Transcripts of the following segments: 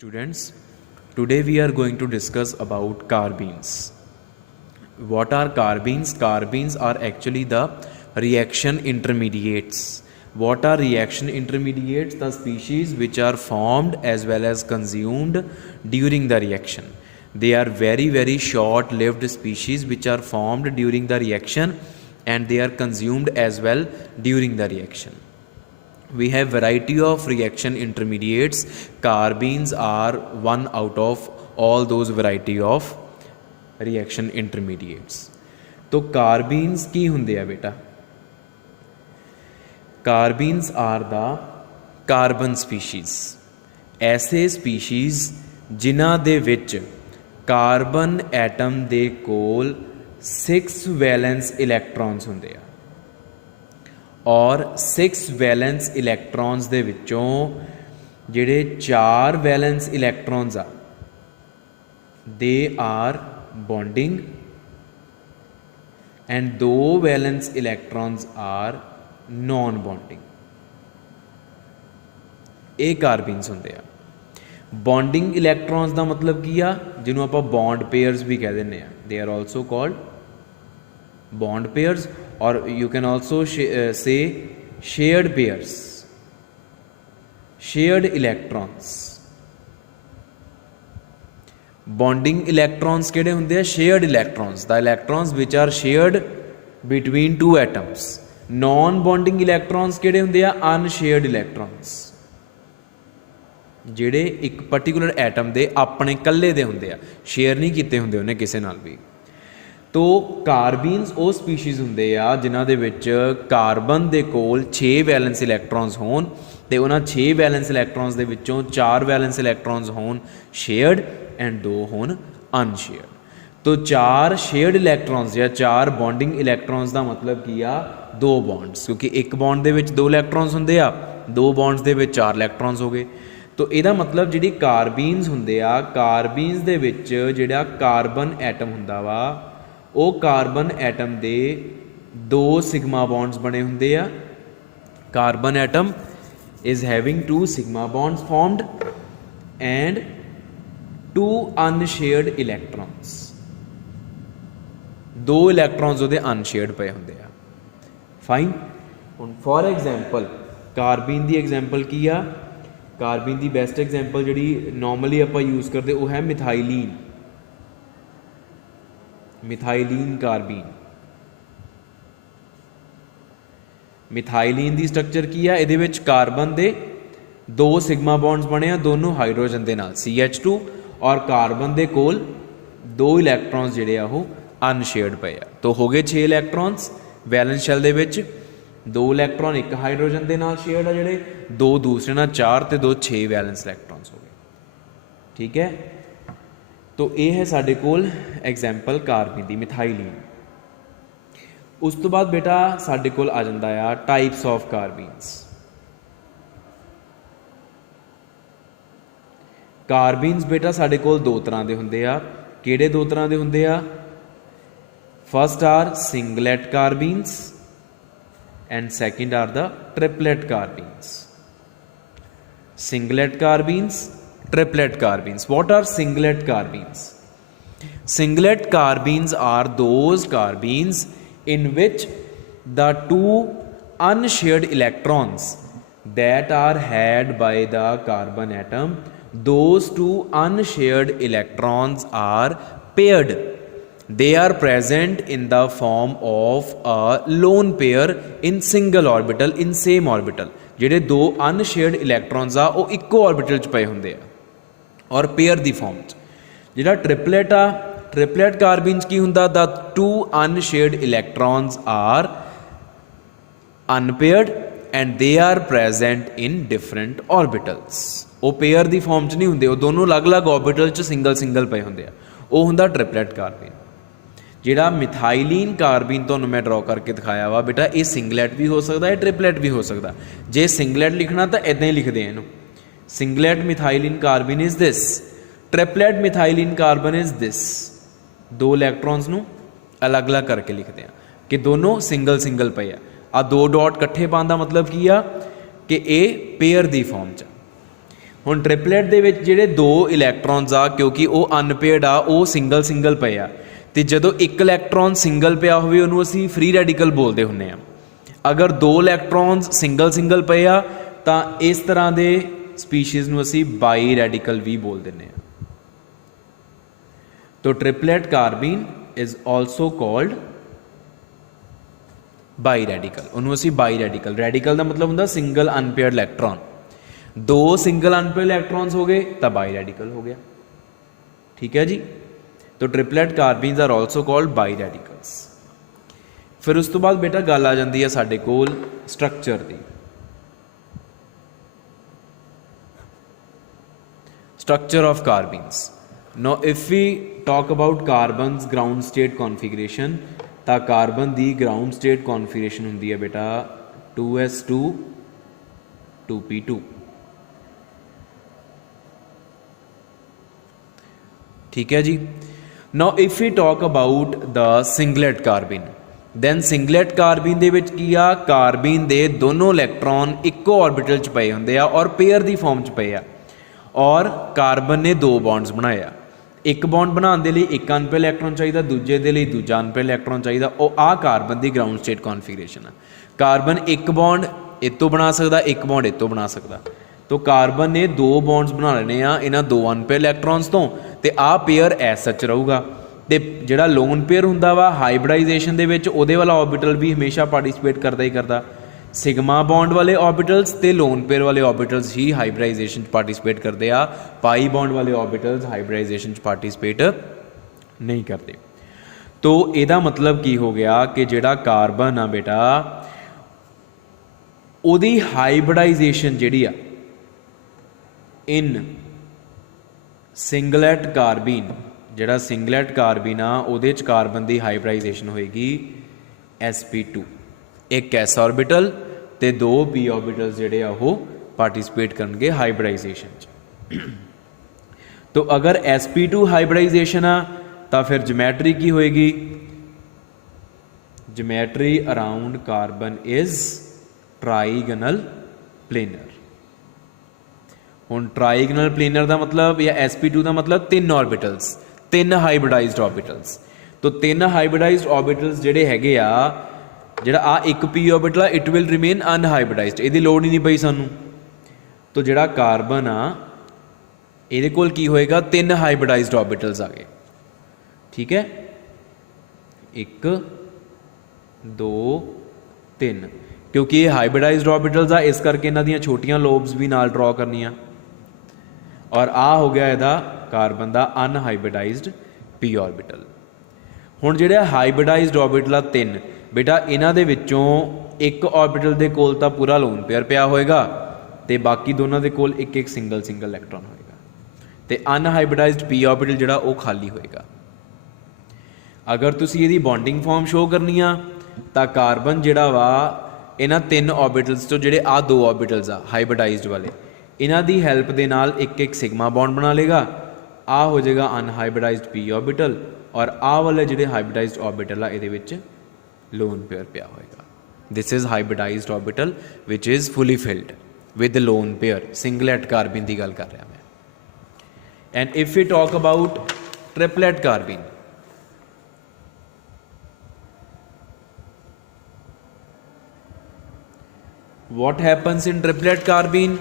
Students, today we are going to discuss about carbenes. What are carbenes? Carbenes are actually the reaction intermediates. What are reaction intermediates? The species which are formed as well as consumed during the reaction. They are very short-lived species which are formed during the reaction and they are consumed as well during the reaction. We have variety of reaction intermediates. Carbenes are one out of all those variety of reaction intermediates. तो carbenes की ਹੁੰਦੇ ਆ बेटा? Carbenes are the carbon species. ऐसे species जिन्हां दे विच carbon atom दे कोल 6 वैलेंस इलैक्ट्रॉन्स ਹੁੰਦੇ ਆ और 6 वैलेंस इलैक्ट्रॉन्स दे विचों जिहड़े 4 वैलेंस इलैक्ट्रॉन्स आ they are bonding and 2 valence electrons are non bonding. ये कार्बीन्स हुंदे आ. बॉन्डिंग इलैक्ट्रॉन्स का मतलब की आ जिन्हों आपां बॉन्ड पेयर्स भी कह दिंदे आ. They are also called bond pairs or you can also say shared pairs, shared electrons. Bonding electrons केड़े हुंदे आ? Shared electrons, the electrons which are shared between two atoms. Non bonding electrons केड़े हुंदे आ? Unshared electrons, ਜਿਹੜੇ ਇੱਕ particular atom ਦੇ ਆਪਣੇ ਕੱਲੇ ਦੇ ਹੁੰਦੇ ਆ, ਸ਼ੇਅਰ ਨਹੀਂ ਕੀਤੇ ਹੁੰਦੇ ਉਹਨੇ ਕਿਸੇ ਨਾਲ ਵੀ. तो कार्बीन्स वो स्पीशीज़ हुंदे आ जिन्हां दे विच कार्बन दे कोल 6 वैलेंस इलैक्ट्रॉन्स होण ते उन्हां 6 वैलेंस इलैक्ट्रॉन्स दे विचों 4 वैलेंस इलैक्ट्रॉन्स होण शेयर्ड एंड 2 होण अनशेयर्ड. तो 4 शेयर्ड इलैक्ट्रॉन्स या 4 बॉन्डिंग इलैक्ट्रॉन्स का मतलब की आ 2 बॉन्ड्स, क्योंकि एक बॉन्ड दे विच 2 इलैक्ट्रॉन्स हुंदे आ, 2 बॉन्ड्स दे विच 4 इलैक्ट्रॉन्स हो गए. तो इहदा मतलब जिहड़ी कार्बीन्स हुंदे आ, कार्बीन्स दे विच जिहड़ा कार्बन एटम हुंदा वा वो कार्बन एटम दे 2 सिग्मा बॉन्ड्स बने हुंदे आ. Carbon atom is having 2 sigma bonds formed and 2 unshared electrons. 2 electrons उहदे अनशेयर्ड पे हुंदे आ. फाइन. हुण फॉर एग्जाम्पल कार्बीन दी एग्जाम्पल की आ? कार्बीन दी बेस्ट एग्जाम्पल जिहड़ी नॉर्मली आपां यूज़ करदे वो है मिथाइलीन. Methylene carbene. मिथाइलीन दी स्ट्रक्चर की है? इहदे विच कार्बन दे 2 सिग्मा बॉन्ड्स बने आ दोनों हाइड्रोजन दे नाल CH2 और कार्बन दे कोल 2 इलैक्ट्रॉन्स जिहड़े आ वो अनशेयर्ड पे आ. तो हो गए 6 इलैक्ट्रॉन्स वैलेंस शैल दे विच. 2 इलैक्ट्रॉन एक हाइड्रोजन दे नाल शेयर्ड आ जिहड़े, 2 दूसरे नाल 4 ते 2 6 वैलेंस इलैक्ट्रॉन्स हो गए. ठीक है. तो ये है साडे कोल एग्जाम्पल कार्बीन दी, मिथाइलीन. उस तो बाद बेटा साडे कोल आ जांदा आ टाइप्स ऑफ कार्बीन्स. कार्बीन्स बेटा साडे कोल 2 तरह दे हुंदे आ. किहड़े 2 तरह दे हुंदे आ? First are singlet carbenes and second are the triplet carbenes. Singlet carbenes, triplet carbenes. What are singlet carbenes? Singlet carbenes are those carbenes in which the 2 unshared electrons that are had by the carbon atom, those 2 unshared electrons are paired. They are present in the form of a lone pair in single orbital in same orbital. ਜਿਹੜੇ 2 unshared electrons ਆ ਉਹ ਇੱਕੋ orbital 'ਚ ਪਏ ਹੁੰਦੇ ਆ और pair दी फॉर्म जिहड़ा ट्रिपलेट आ, ट्रिपलेट कार्बीन्स की हुंदा? The 2 unshared electrons are unpaired and they are present in different orbitals. वो पेयर दी फॉर्म च नहीं हुंदे, वो दोनों अलग अलग ऑर्बिटल च सिंगल सिंगल पे हुंदे आ. वो हुंदा ट्रिपलेट कार्बीन. जिहड़ा मिथाइलीन कार्बीन तुहानूं मैं ड्रॉ करके दिखाया वा बेटा, ये सिंगलेट भी हो सकता है, ट्रिपलेट भी हो सकता. जे सिंगलेट लिखना तो इदां ही लिखदे इहनूं. Singlet methylene carbene is this, triplet methylene carbon is this. 2 इलैक्ट्रॉन्स नूं अलग अलग करके लिखते हैं कि दोनों सिंगल सिंगल पे आ 2 डॉट कट्ठे पाउण दा मतलब की आ कि ये पेयर दी फॉर्म च. ਹੁਣ ट्रिपलेट ਦੇ ਵਿੱਚ ਜਿਹੜੇ ਦੋ ਇਲੈਕਟ੍ਰੋਨਸ ਆ ਕਿਉਂਕਿ ਉਹ ਅਨਪੇਅਰਡ ਆ ਉਹ ਸਿੰਗਲ ਪਏ ਆ ਤੇ ਜਦੋਂ ਇੱਕ ਇਲੈਕਟ੍ਰੋਨ ਸਿੰਗਲ ਪਿਆ ਹੋਵੇ ਉਹਨੂੰ ਅਸੀਂ ਫ੍ਰੀ ਰੈਡੀਕਲ ਬੋਲਦੇ ਹੁੰਦੇ ਆ। ਅਗਰ ਦੋ ਇਲੈਕਟ੍ਰੋਨਸ ਸਿੰਗਲ ਪਏ ਆ ਤਾਂ ਇਸ ਤਰ੍ਹਾਂ ਦੇ ਸਪੀਸ਼ੀਜ਼ ਨੂੰ ਅਸੀਂ ਬਾਈ ਰੈਡੀਕਲ ਵੀ ਬੋਲ ਦਿੰਦੇ ਆ। तो triplet carbene is also called by radical. उन्होंने असी बाई रैडिकल, रैडिकल का मतलब होंगे सिंगल अनपेयर्ड इलैक्ट्रॉन। दो सिंगल अनपेयर्ड इलैक्ट्रॉन्स हो गए तो बाई रैडिकल हो गया। ठीक है जी। तो triplet carbenes are also called biradicals. फिर उस तो बाद बेटा गल आ जाती है साडे कोल स्ट्रक्चर की। Structure of carbenes. Now if we talk about carbon's ground state configuration ਤਾਂ ਕਾਰਬਨ ਦੀ ਗਰਾਊਂਡ ਸਟੇਟ ਕੌਨਫੀਗਰੇਸ਼ਨ ਹੁੰਦੀ ਹੈ ਬੇਟਾ 2s2 2p2। ठीक है जी। Now if we talk about the singlet carbene then singlet carbene ਦੇ ਵਿੱਚ ਕੀ ਆ ਕਾਰਬੀਨ ਦੇ ਦੋਨੋਂ ਇਲੈਕਟ੍ਰੋਨ ਇੱਕੋ ਆਰਬਿਟਲ 'ਚ ਪਏ ਹੁੰਦੇ ਆ ਔਰ ਪੇਅਰ ਦੀ ਫਾਰਮ 'ਚ ਪਏ ਆ ਔਰ ਕਾਰਬਨ ਨੇ ਦੋ ਬੌਂਡਸ ਬਣਾਏ ਆ। एक बॉन्ड बनाने के लिए एक अनपेयर इलैक्ट्रॉन चाहिए, दूजे के लिए दूजा अनपेयर इलैक्ट्रॉन चाहिए। और आ कार्बन की ग्राउंड स्टेट कॉन्फिगरेशन है। कार्बन एक बॉन्ड इतों बना सकता, एक बॉन्ड इतों बना सकता। तो कार्बन ने दो बॉन्ड्स बना लेने इन्होंने दो अनपेयर इलैक्ट्रॉन्स तो आ पेयर एज सच रहूगा। तो जोड़ा लोन पेयर होंगे वा हाइब्रिडाइजेशन के वाला ऑर्बिटल भी हमेशा पार्टिसिपेट करता ही करता। सिग्मा बॉन्ड वाले ऑर्बिटल्स ते लोन पेयर वाले ऑर्बिटल्स ही हाइब्रिडाइजेशन पार्टिसिपेट करते हैं। पाई बॉन्ड वाले ऑर्बिटल्स हाइब्रिडाइजेशन पार्टिसिपेट नहीं करते। तो ਇਹਦਾ मतलब की हो गया कि ਜਿਹੜਾ कार्बन आ बेटा ਉਹਦੀ हाइब्रिडाइजेशन ਜਿਹੜੀ ਆ इन सिंगलेट कार्बीन ਜਿਹੜਾ सिंगलेट कार्बीन आ ਉਹਦੇ ਚ कार्बन ਦੀ हाइब्रिडाइजेशन होएगी sp2 एक एस ऑर्बिटल ते दो पी ऑर्बिटल्स जोड़े वो पार्टिसिपेट करेंगे हाइब्रिडाइजेशन। तो अगर sp2 हाइब्रिडाइजेशन आ तो फिर ज्योमेट्री की होएगी geometry around carbon is trigonal planar. हुण ट्राइगनल प्लेनर का मतलब या sp2 का मतलब तीन ऑर्बिटल्स, तीन हाइब्रिडाइज्ड ऑर्बिटल्स। तो तीन हाइब्रिडाइज्ड ऑर्बिटल्स जोड़े हैगे आ ਜਿਹੜਾ ਆ एक पी ऑर्बिटल आ इट विल रिमेन अनहाइब्रिडाइज्ड, ਇਹਦੀ ਲੋੜ ਹੀ नहीं पई सानू। तो ਜਿਹੜਾ कार्बन आ ਇਹਦੇ ਕੋਲ ਕੀ ਹੋਏਗਾ तीन हाइब्रिडाइज्ड ऑर्बिटल्स आ गए। ठीक है, एक दो तीन, क्योंकि ये हाइब्रिडाइज्ड ऑर्बिटल्स आ इस करके इन्हां दीयां छोटियां लोब्स भी नाल ड्रॉ करनियां। और आ हो गया ਇਹਦਾ कार्बन का अनहाइब्रिडाइज्ड पी ऑर्बिटल। हुण ਜਿਹੜੇ हाइब्रिडाइज्ड ऑर्बिटल आ तीन बेटा इन्हां दे विच्चों एक ऑर्बिटल दे कोल तां पूरा लोन पेयर पिया होएगा ते बाकी दोनों दे कोल एक एक सिंगल इलैक्ट्रॉन होएगा ते अनहाइब्रिडाइज्ड पी ऑर्बिटल जिहड़ा वो खाली होएगा। अगर तुसीं इहदी बॉन्डिंग फॉर्म शो करनी आ तां कार्बन जिहड़ा वा इन्हां तीन ऑर्बिटल्स तो जिहड़े आ दो ऑर्बिटल्स आ हाइब्रिडाइज्ड वाले इन्हां दी हैल्प दे नाल एक एक सिग्मा बॉन्ड बना लेगा। आ हो जाएगा अनहाइब्रिडाइज्ड पी ऑर्बिटल और आ वाले जिहड़े हाइब्रिडाइज्ड ऑर्बिटल आ इहदे विच लोन पेयर पिया होएगा। This is hybridized orbital which is fully filled with lone pair. Singlet carbene की गल कर रहा मैं। And if we talk about triplet carbene what happens in triplet carbene?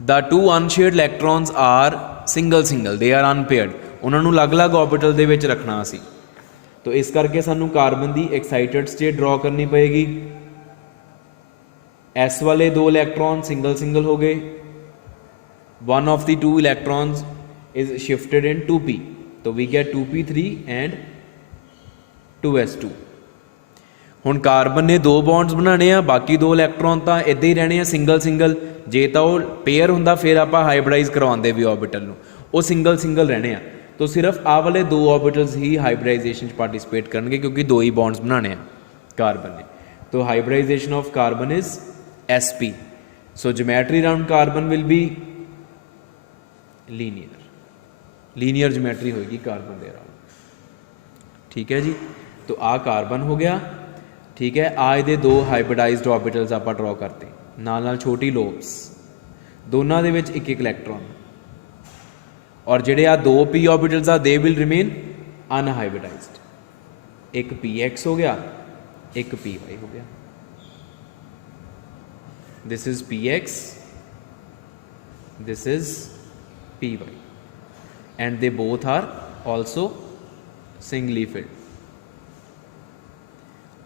The two unshared electrons are single, they are unpaired। उन्होंने अलग-अलग orbital दे विच रखना सी। तो इस करके सानू कार्बन की एक्साइटेड स्टेट ड्रॉ करनी पएगी। एस वाले दो इलैक्ट्रॉन सिंगल हो गए। One of the two electrons is shifted in 2p तो we get 2p3 and 2s2। हुण कार्बन ने दो बॉन्ड्स बनाने आ बाकी दो इलैक्ट्रॉन तो इदां ही रहने सिंगल। जे तो पेयर हुंदा फिर आपां हाइब्रिडाइज करवाते भी ऑर्बिटल नूं, वो सिंगल रहने आ। तो सिर्फ आ वाले दो ऑर्बिटल्स ही हाइब्रिडाइजेशन पार्टिसिपेट करेंगे क्योंकि दो ही बॉन्ड्स बनाने हैं कार्बन ने। तो hybridization of carbon is sp। So geometry around carbon will be linear geometry होगी कार्बन के अराउंड। ठीक है जी। तो आ कार्बन हो गया। ठीक है, आ ये दो हाइब्रिडाइज्ड ऑर्बिटल्स आप ड्रॉ करते नाल छोटी लोब्स। दोनों दे विच एक इलैक्ट्रॉन, और जिहड़े आ दो p ऑर्बिटल्स आ दे विल रिमेन अनहाइब्रिडाइज्ड। एक px हो गया, एक py हो गया। This is px, this is py, and they both are also singly filled.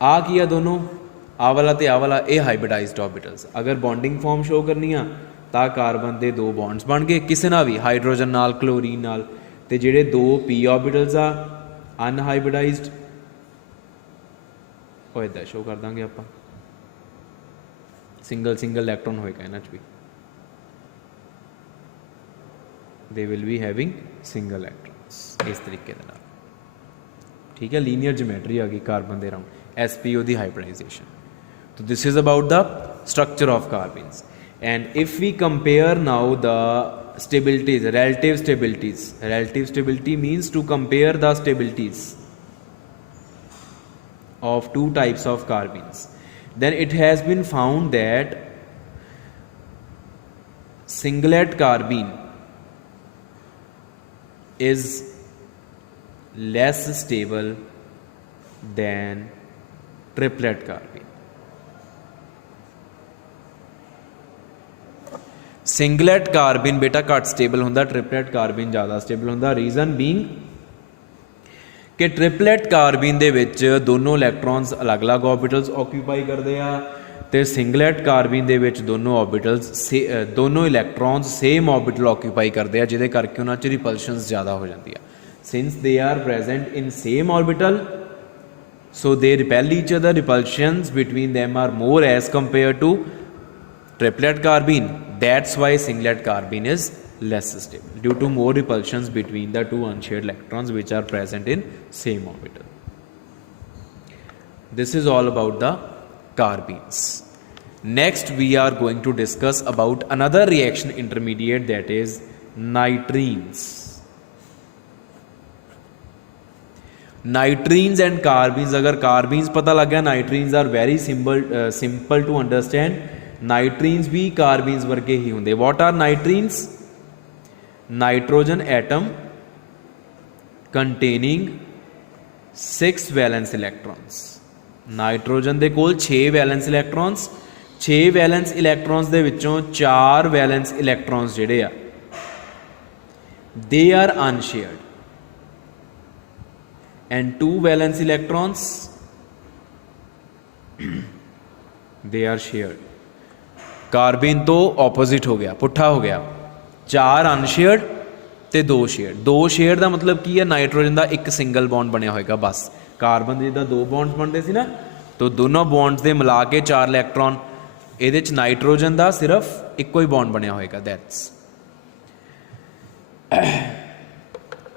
आ की दोनों, आ वाला ते आ वाला, ये हाइब्रिडाइज्ड ऑर्बिटल्स। अगर बॉन्डिंग फॉर्म शो करनी आ तो कार्बन के दो बॉन्ड्स बन गए किसी ना भी, हाइड्रोजन नाल, क्लोरीन नाल, ते जिहड़े दो p ऑर्बिटल्स आ अनहाइब्रिडाइज्ड, वो इदा शो कर देंगे आप, सिंगल सिंगल इलैक्ट्रॉन होएगा इन्हां च भी, they will be having single electrons इस तरीके दे नाल। ठीक है, लीनियर ज्योमेट्री आ गई कार्बन दे राउंड, spo दी हाइब्रिडाइजेशन। तो this is about the structure of carbons. And if we compare now the stabilities, relative stabilities, relative stability means to compare the stabilities of two types of carbons, then it has been found that singlet carbene is less stable than triplet carbene. Singlet carbon बेटा घट stable होंदा, triplet carbon ज़्यादा stable होंदा। Reason being कि triplet carbon दे विच दोनों इलैक्ट्रॉन्स अलग अलग orbitals occupy करते हैं, तो सिंगलेट कार्बन दे विच दोनों ऑर्बिटल्स दोनों इलैक्ट्रॉन्स सेम ऑर्बिटल ऑक्यूपाई करते हैं, जिहदे करके उन्हां च रिपल्शनस ज़्यादा हो जाती है। Since they are present in same orbital, so they repel each other, repulsions between them are more as compared to triplet carbene. That's why singlet carbene is less stable, due to more repulsions between the two unshared electrons which are present in same orbital. This is all about the carbenes. Next we are going to discuss about another reaction intermediate, that is nitrines. Nitrines and carbenes, अगर carbenes पता लग गया, nitrines are very simple to understand. Nitrines भी carbenes वर्गे ही होंगे। What are nitrines? Nitrogen atom containing 6 valence electrons. Nitrogen दे कोल 6 valence electrons, 6 valence electrons दे विचों 4 वैलेंस इलैक्ट्रॉन्स जिहड़े आ they are unshared, and 2 valence electrons they are shared. कार्बन तो ऑपोजिट हो गया, पुट्ठा हो गया, 4 अनशेयर्ड ते 2 शेयर्ड। 2 शेयर्ड का मतलब की है, नाइट्रोजन का एक सिंगल बॉन्ड बनया होएगा बस। कार्बन जिदा 2 बॉन्ड्स बनते सी ना, तो दोनों बॉन्ड्स दे मिला के 4 इलैक्ट्रॉन, ये नाइट्रोजन का सिर्फ एको ही बॉन्ड बनया होएगा, दैट्स।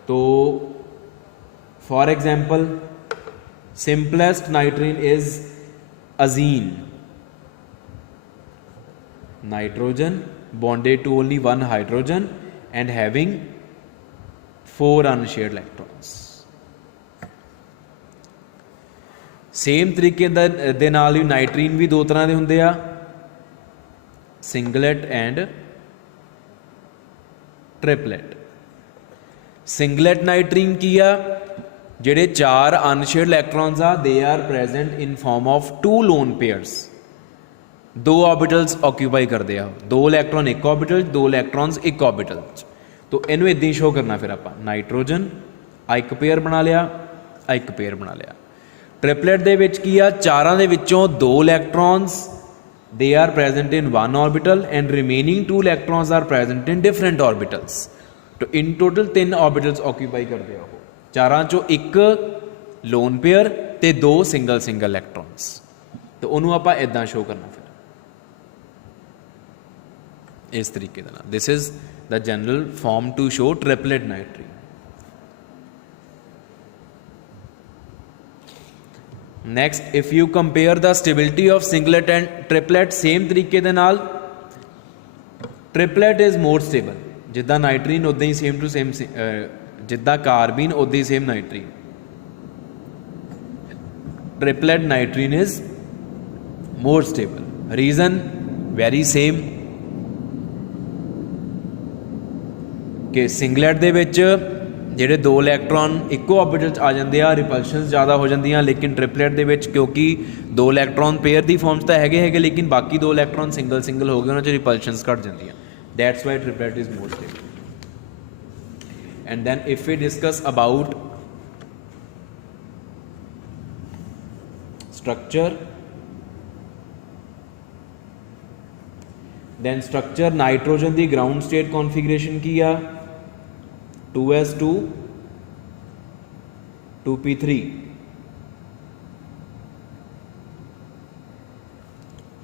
तो for example simplest nitrene is azene, nitrogen bonded to only one hydrogen and having 4 unshared electrons. Same तरीके दे नाल ही नाइट्रीन भी 2 तरह के होंगे आ, singlet and triplet. Singlet nitrene की आ, जिहड़े 4 अनशेयर्ड इलैक्ट्रॉन्स आ they are present in form of 2 lone pairs, 2 orbitals occupy करते हैं, 2 इलैक्ट्रॉन एक ऑर्बिटल, 2 इलैक्ट्रॉन्स एक ऑर्बिटल। तो इनू इदां ही शो करना, फिर आप नाइट्रोजन एक पेयर बना लिया, एक पेयर बना लिया। ट्रिपलेट दे विच की आ, 4 दे विचों 2 electrons they are present in 1 orbital and remaining 2 electrons are present in different orbitals. तो इन टोटल 3 ऑर्बिटल्स ऑक्यूपाई करते हैं, 4 चों एक लोन पेयर ते 2 सिंगल सिंगल इलैक्ट्रॉन्स। तो उन्होंने आप इदां शो करना फिर इस तरीके का। This is the general form to show triplet nitrene. Next if you compare the stability of singlet and triplet, same तरीके दे नाल ट्रिपलेट इज मोर स्टेबल, जिदा नाइट्रीन उदा ही सेम टू सेम, जिदा कार्बन उदा ही same nitrene. Triplet nitrene is more stable, reason very same, कि सिंगलेट दे विच ਜਿਹੜੇ दो इलैक्ट्रॉन ਇੱਕੋ ऑर्बिटल 'ਚ आ जाते हैं, रिपल्शनस ज़्यादा हो जाती, लेकिन ट्रिपलेट ਦੇ ਵਿੱਚ क्योंकि दो इलैक्ट्रॉन पेयर की फॉर्म 'ਚ ਤਾਂ ਹੈਗੇ लेकिन बाकी दो इलैक्ट्रॉन सिंगल हो गए, उन्होंने 'ਚ रिपल्शनस घट जाती। That's why triplet is more stable. And then if we discuss about structure, then structure nitrogen की ग्राउंड स्टेट कॉन्फिगरेशन की आ 2s2 2p3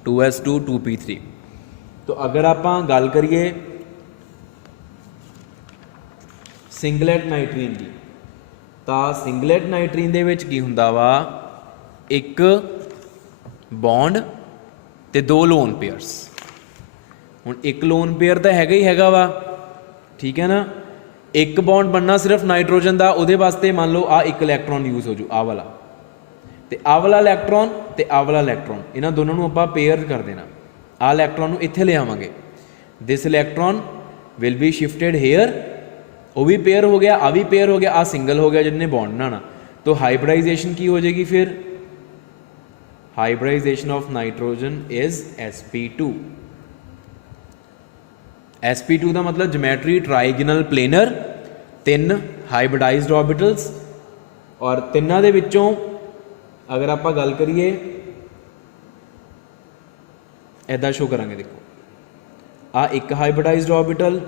2s2 2p3। तो अगर आप गल करिए सिंगलेट नाइट्रीन की, तो सिंगलेट नाइट्रीन दे विच की हुंदा वा एक बॉन्ड ते दो लोन पेयर्स। हुण एक लोन पेयर तो हैगा ही हैगा वा, ठीक है ना। एक बॉन्ड बनना सिर्फ नाइट्रोजन का, उहदे वास्ते मान लो आ एक इलैक्ट्रॉन यूज हो जू, आ वाला ते आ वाला इलैक्ट्रॉन ते आ वाला इलैक्ट्रॉन, इन्हां दोनों नूं आपां पेयर कर देना। आ इलैक्ट्रॉन नूं इत्थे ले आवांगे, this electron will be shifted here, वो भी पेयर हो गया, आ भी पेयर हो गया, आ सिंगल हो गया जिन्हें बॉन्ड बनाना। तो हाइब्रिडाइजेशन की हो जाएगी फिर, hybridisation of nitrogen is sp2। sp2 का मतलब ज्योमेट्री ट्राइगोनल प्लेनर, तीन हाइब्रिडाइज्ड ऑर्बिटल्स, और तिन्नां दे विच्चों अगर आप गल करिए इदां शो करांगे, देखो आ एक हाइब्रिडाइज्ड ऑर्बिटल,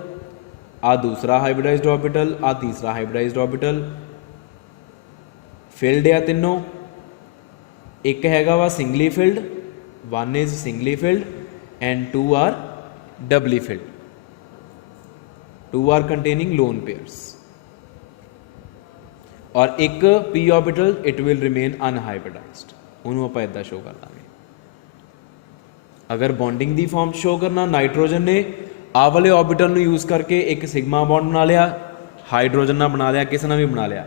आ दूसरा हाइब्रिडाइज्ड ऑर्बिटल, आ तीसरा हाइब्रिडाइज्ड ऑर्बिटल, फिल्ड आ तीनों। एक हैगा वा singly filled, one is singly filled and two are doubly filled, two are containing lone pairs. और एक p orbital it will remain unhybridized, उन्होंने आप इदा शो कर देंगे। अगर बॉन्डिंग की फॉर्म शो करना, नाइट्रोजन ने आ वाले ऑर्बिटल यूज करके एक सिग्मा बॉन्ड बना लिया, हाइड्रोजन ना बना लिया, किसी ने भी बना लिया,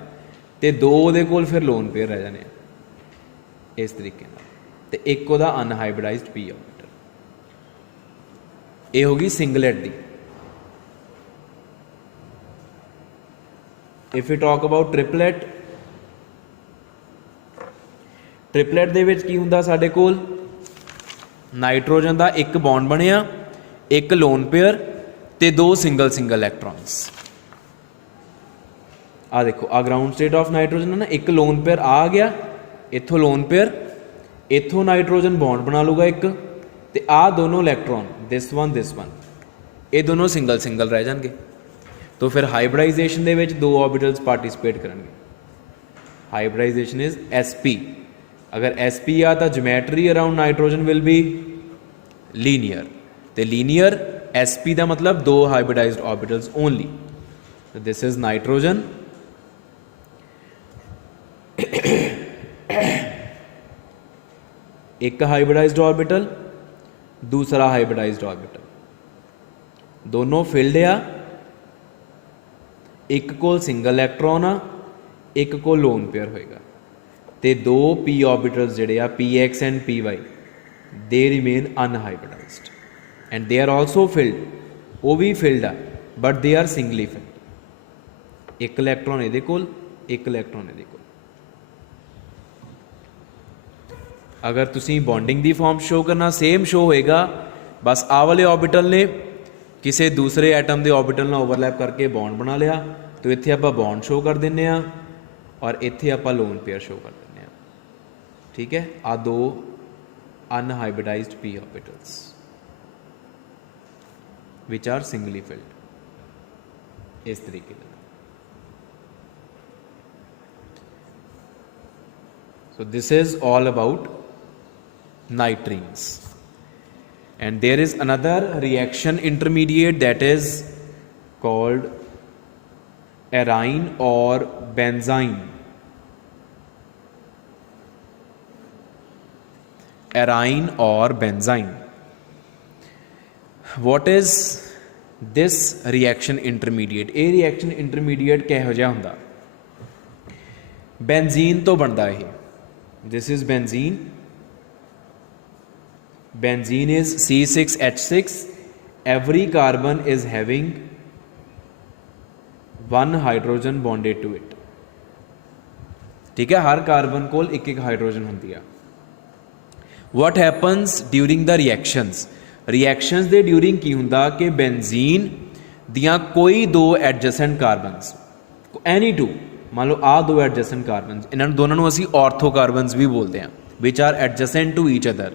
तो दो दे कोल फिर लोन पेयर रह जाने इस तरीके नाल, ते एक उहदा अनहाइब्रिडाइज्ड p ऑर्बिटल। ये होगी सिंगलेट दी। If you talk about triplet, triplet दे विच की हुंदा साडे कोल नाइट्रोजन का एक बॉन्ड बनिया, एक लोन पेयर ते दो सिंगल इलैक्ट्रॉन्स। आ देखो आ ग्राउंड स्टेट ऑफ नाइट्रोजन है ना, एक लोन पेयर आ गया, इथों लोन पेयर, इथों नाइट्रोजन बॉन्ड बना लूगा एक, ते आ दोनों इलैक्ट्रॉन दिस वन ये दोनों सिंगल रह जाएंगे। तो फिर हाइब्रिडाइजेशन दे विच दो ऑर्बिटल्स पार्टिसिपेट करेंगे। Hybridization is sp। अगर sp आ तो geometry around nitrogen will be linear, तो लीनियर sp का मतलब दो hybridized orbitals only. This is nitrogen, एक हाइब्रिडाइज्ड ऑर्बिटल, दूसरा हाइब्रिडाइज्ड ऑर्बिटल, दोनों फिल्ड आ, एक को सिंगल इलैक्ट्रॉन आ, एक को लोन पेयर होएगा, तो दो p ऑर्बिटल्स जिहड़े आ px and py they remain unhybridized and they are also filled, वो भी फिल्ड आ but they are singly filled. एक इलैक्ट्रॉन इहदे कोल, एक इलैक्ट्रॉन इहदे कोल। अगर तुसी बॉन्डिंग की फॉर्म शो करना, सेम शो होएगा, बस आ वाले ऑर्बिटल ने किसी दूसरे एटम के ऑर्बिटल नाल ओवरलैप करके बॉन्ड बना लिया, तो इत्थे आपां बॉन्ड शो कर देने आ और इत्थे आपां लोन पेयर शो कर देने आ। ठीक है, आ दो unhybridized p orbitals which are singly filled, इस तरीके से। So this is all about nitrines. And there is another reaction intermediate that is called arine or benzene. Arine or benzene. What is this reaction intermediate? A reaction intermediate किहो जिहा हुंदा? Benzene तो बनता है। This is benzene. Benzene is C6H6. Every carbon is having 1 hydrogen bonded to it. ठीक है, हर carbon कोल एक एक हाइड्रोजन होंदी है। What happens during the reactions, reactions they during की हुंदा कि बेंजीन दियां कोई दो एडजेसेंट कार्बनस, एनी टू, मान लो आ दो एडजेसेंट कार्बनस, इन्होंने दोनों को असी ऑर्थो कार्बनस भी बोलते हैं, which are adjacent to each other.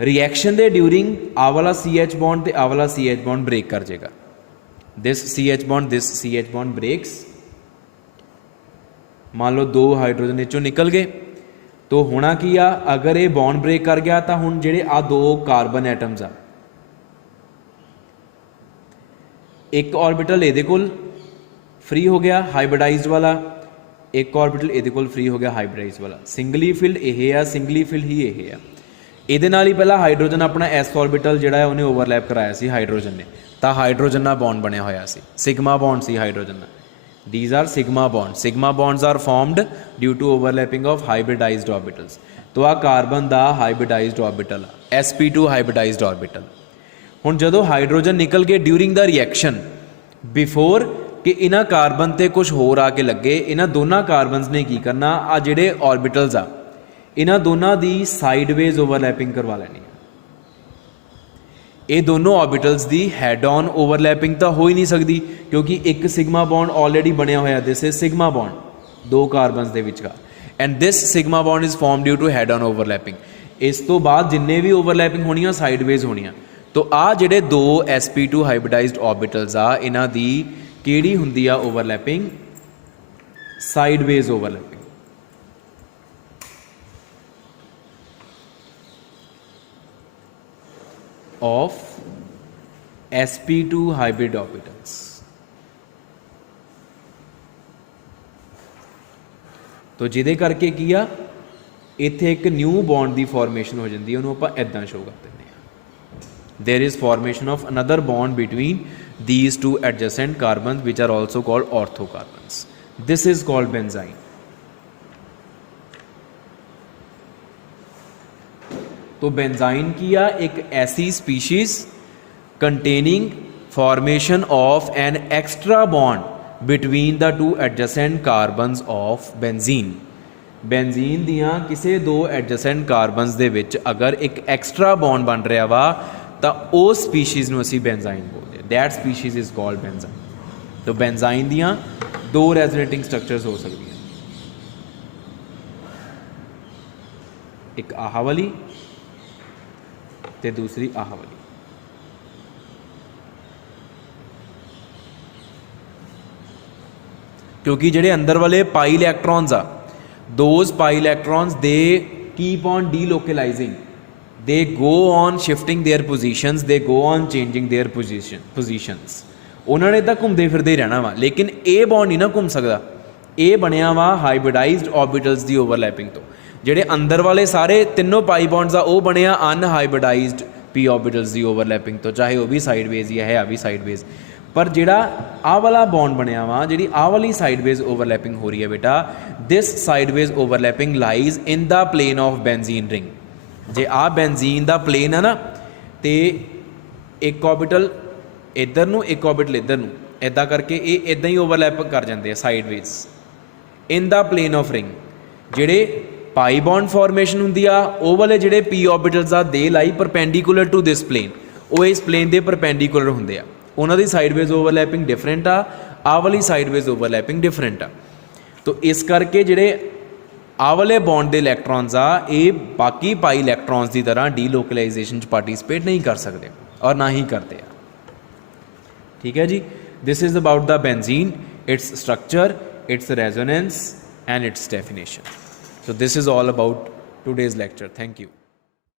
Reaction दे ड्यूरिंग आ वाला CH बॉन्ड ते आ वाला CH बॉन्ड ब्रेक कर जाएगा, दिस CH बॉन्ड ब्रेक्स। मान लो दो हाइड्रोजन इचों निकल गए, तो होना की आ, अगर ये बॉन्ड ब्रेक कर गया तो हुण जिहड़े आ दो कार्बन एटम्स आ, एक ऑर्बिटल इहदे कोल फ्री हो गया हाइब्रिडाइज्ड वाला, एक ऑर्बिटल इहदे कोल फ्री हो गया हाइब्रिडाइज्ड वाला। सिंगली फिल्ड यह है, सिंगली फिल्ड ही यह है। ਇਹਦੇ ਨਾਲ ही पहला हाइड्रोजन अपना एस ऑर्बिटल ਜਿਹੜਾ है उन्हें ओवरलैप कराया सी हाइड्रोजन ने, तो हाइड्रोजन ਨਾਲ बॉन्ड बनया होया सी, सिग्मा बॉन्ड सी हाइड्रोजन ਨਾਲ। These are sigma bonds. Sigma bonds are formed due to overlapping of hybridized orbitals. तो आ कार्बन ਦਾ hybridized orbital sp2 hybridized orbital। ਹੁਣ ਜਦੋਂ हाइड्रोजन निकल के ड्यूरिंग द रिएक्शन बिफोर कि इन्हां कार्बन ते कुछ होर आके लगे, इन्हां दोनों कार्बनस ने की करना, आ जिहड़े ऑर्बिटल्स आ इन्हां दोनों दी साइडवेज ओवरलैपिंग करवा लैनी है। ये दोनों orbitals the had on overlapping तो हो ही नहीं सकती, क्योंकि एक सिग्मा बॉन्ड ऑलरेडी बनया होया, दिस इज सिग्मा बॉन्ड दो कार्बनस दे विचकार, and this sigma bond is form due to head on overlapping. इस तो बाद जिन्ने भी ओवरलैपिंग होनी साइडवेज होनी, तो आ जिहड़े दो sp2 हाइब्रिडाइज्ड ऑर्बिटल्स आ, इन्हां दी किहड़ी हुंदी आ overlapping, sideways overlapping. of sp2 hybrid orbitals। तो जिदे करके किया इत्थे एक न्यू बॉन्ड की फॉर्मेशन हो जाती है, उन्होंने आप इदां शो कर देंगे, there is formation of another bond between these two adjacent carbon which are also called ortho carbons, this is called benzyne. तो बेंजाइन किया एक ऐसी species containing formation of an extra bond between the two adjacent carbons of benzene. Benzene दियां किसी दो adjacent कार्बनस दे विच अगर एक extra bond बन रहा वा, तो उस स्पीशीज नूं असीं बेंजाइन बोलते हैं, that species is called benzyne. तो बेंजाइन दियां दो रेजोनेटिंग स्ट्रक्चर्स हो सकती हैं, एक आह वाली ते दूसरी आह वाली। क्योंकि जिहड़े अंदर वाले पाई इलैक्ट्रॉन्स आ, those pi electrons they keep on delocalizing, they go on shifting their positions, they go on changing their positions. उन्होंने तो घूमते फिरते ही रहना वा, लेकिन ये बॉन्ड नहीं ना घूम सकता, ये बनया वा हाइब्रिडाइज्ड ऑर्बिटल्स की ओवरलैपिंग तो। ਜਿਹੜੇ अंदर वाले सारे तीनों पाई बॉन्ड्स आ वो बने अनहाइब्रिडाइज्ड पी ऑर्बिटल्स की ओवरलैपिंग तो, चाहे वो भी साइडवेज ही है भी साइडवेज। पर जिहड़ा आ वाला बॉन्ड बनया वा, जिहड़ी आ वाली साइडवेज ओवरलैपिंग हो रही है बेटा, this sideways overlapping lies in the plane of benzene ring. जे आ बेंजीन का प्लेन है ना, तो एक ऑर्बिटल इधर नूं एक ऑर्बिटल इधर नूं, इदा करके ये इदा ही ओवरलैप कर जाते हैं sideways in the plane of ring. जिहड़े पाई बॉन्ड फॉर्मेशन होंदी आ, वो वाले जिहड़े पी ऑर्बिटल्स आ, they lie perpendicular to this plane, वो इस प्लेन के परपेंडिकुलर होंदे आ, उन्हां दी साइडवेज ओवरलैपिंग डिफरेंट आ वाली साइडवेज ओवरलैपिंग डिफरेंट आ। तो इस करके जिहड़े आ वाले बॉन्ड के इलैक्ट्रॉन्स आ, ये बाकी पाई इलैक्ट्रॉन्स की तरह डीलोकलाइजेशन पार्टिसिपेट नहीं कर सकते और ना ही करते हैं। ठीक है जी, this is about the benzene, its structure, its resonance and its definition. So this is all about today's lecture. Thank you.